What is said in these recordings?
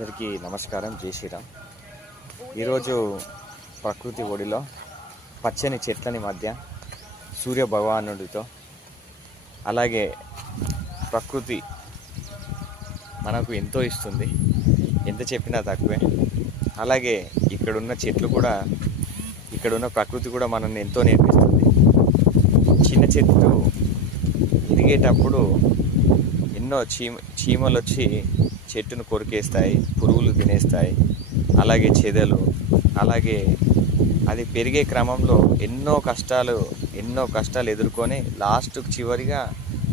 అందరికీ నమస్కారం, జై శ్రీరామ్. ఈరోజు ప్రకృతి ఒడిలో పచ్చని చెట్లని మధ్య సూర్య భగవానుడితో, అలాగే ప్రకృతి మనకు ఎంతో ఇస్తుంది, ఎంత చెప్పినా తక్కువే. అలాగే ఇక్కడున్న చెట్లు కూడా, ఇక్కడున్న ప్రకృతి కూడా మనల్ని ఎంతో నేర్పిస్తుంది. చిన్న చెట్లు ఎదిగేటప్పుడు ఎన్నో చీమలు వచ్చి చెట్టును కొరికేస్తాయి, పురుగులు తినేస్తాయి, అలాగే చెదలు. అలాగే అది పెరిగే క్రమంలో ఎన్నో కష్టాలు ఎదుర్కొని చివరిగా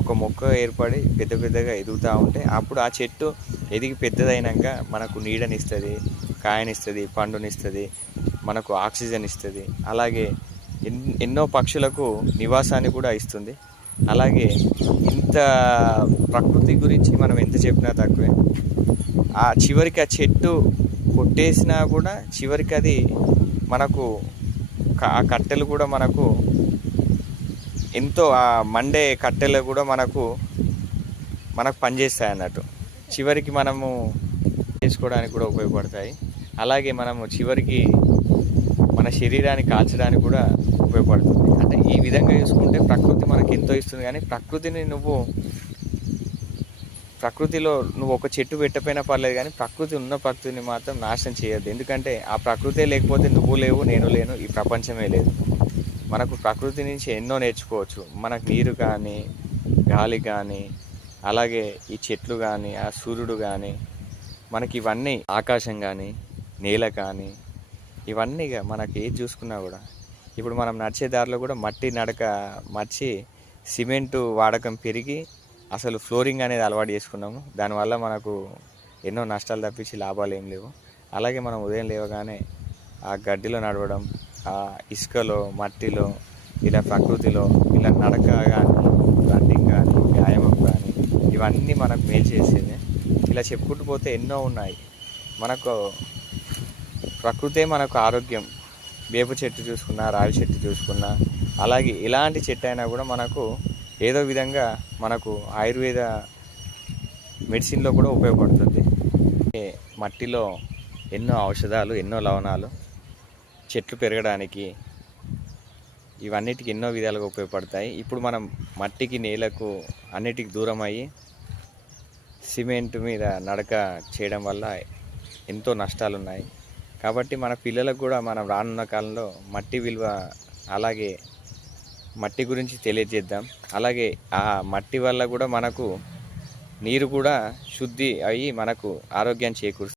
ఒక మొక్క ఏర్పడి పెద్దగా ఎదుగుతూ ఉంటే అప్పుడు ఆ చెట్టు ఎదిగి పెద్దదైనాక మనకు నీడనిస్తుంది, కాయనిస్తుంది, పండునిస్తుంది, మనకు ఆక్సిజన్ ఇస్తుంది. అలాగే ఎన్నో పక్షులకు నివాసాన్ని కూడా ఇస్తుంది. అలాగే ఇంత ప్రకృతి గురించి మనం ఎంత చెప్పినా తక్కువే. చివరికి ఆ చెట్టు కొట్టేసినా కూడా చివరికి అది మనకు ఆ కట్టెలు కూడా మనకు ఎంతో, ఆ మండే కట్టెలు కూడా మనకు పనిచేస్తాయి అన్నట్టు. చివరికి మనము చేసుకోవడానికి కూడా ఉపయోగపడతాయి. అలాగే మనము చివరికి మన శరీరాన్ని కాల్చడానికి కూడా ఉపయోగపడుతుంది. అంటే ఈ విధంగా చూసుకుంటే ప్రకృతి మనకు ఎంతో ఇస్తుంది. కానీ ప్రకృతిలో నువ్వు ఒక చెట్టు పెట్టకపోయినా పర్లేదు, కానీ ప్రకృతిని మాత్రం నాశనం చేయొద్దు. ఎందుకంటే ఆ ప్రకృతే లేకపోతే నువ్వు లేవు, నేను లేను, ఈ ప్రపంచమే లేదు. మనకు ప్రకృతి నుంచి ఎన్నో నేర్చుకోవచ్చు. మనకు నీరు కానీ, గాలి కానీ, అలాగే ఈ చెట్లు కానీ, ఆ సూర్యుడు కానీ, మనకి ఇవన్నీ, ఆకాశం కానీ, నేల కానీ, ఇవన్నీ మనకి ఏది చూసుకున్నా కూడా, ఇప్పుడు మనం నడిచే దారిలో కూడా మర్చి సిమెంటు వాడకం పెరిగి అసలు ఫ్లోరింగ్ అనేది అలవాటు చేసుకున్నాము. దానివల్ల మనకు ఎన్నో నష్టాలు తప్పించి లాభాలు ఏం లేవు. అలాగే మనం ఉదయం లేవగానే ఆ గడ్డిలో నడవడం, ఆ ఇసుకలో, మట్టిలో, ఇలా ప్రకృతిలో ఇలా నడక కానీ, రన్నింగ్ కానీ, వ్యాయామం కానీ, ఇవన్నీ మనకు మేలు చేసేది. ఇలా చెప్పుకుంటూ పోతే ఎన్నో ఉన్నాయి. మనకు ప్రకృతే మనకు ఆరోగ్యం. వేప చెట్టు చూసుకున్నా, రావి చెట్టు చూసుకున్నా, అలాగే ఎలాంటి చెట్టు అయినా కూడా మనకు ఏదో విధంగా మనకు ఆయుర్వేద మెడిసిన్లో కూడా ఉపయోగపడుతుంది. మట్టిలో ఎన్నో ఔషధాలు, ఎన్నో లవణాలు, చెట్లు పెరగడానికి, ఇవన్నిటికి ఎన్నో విధాలుగా ఉపయోగపడతాయి. ఇప్పుడు మనం మట్టికి, నేలకు అన్నిటికి దూరం అయ్యి సిమెంట్ మీద నడక చేయడం వల్ల ఎంతో నష్టాలు ఉన్నాయి. కాబట్టి మన పిల్లలకు కూడా మనం రానున్న కాలంలో మట్టి విలువ, అలాగే మట్టి గురించి తెలియజేద్దాం. అలాగే ఆ మట్టి వల్ల కూడా మనకు నీరు కూడా శుద్ధి అయ్యి మనకు ఆరోగ్యాన్ని చేకూరుస్తుంది.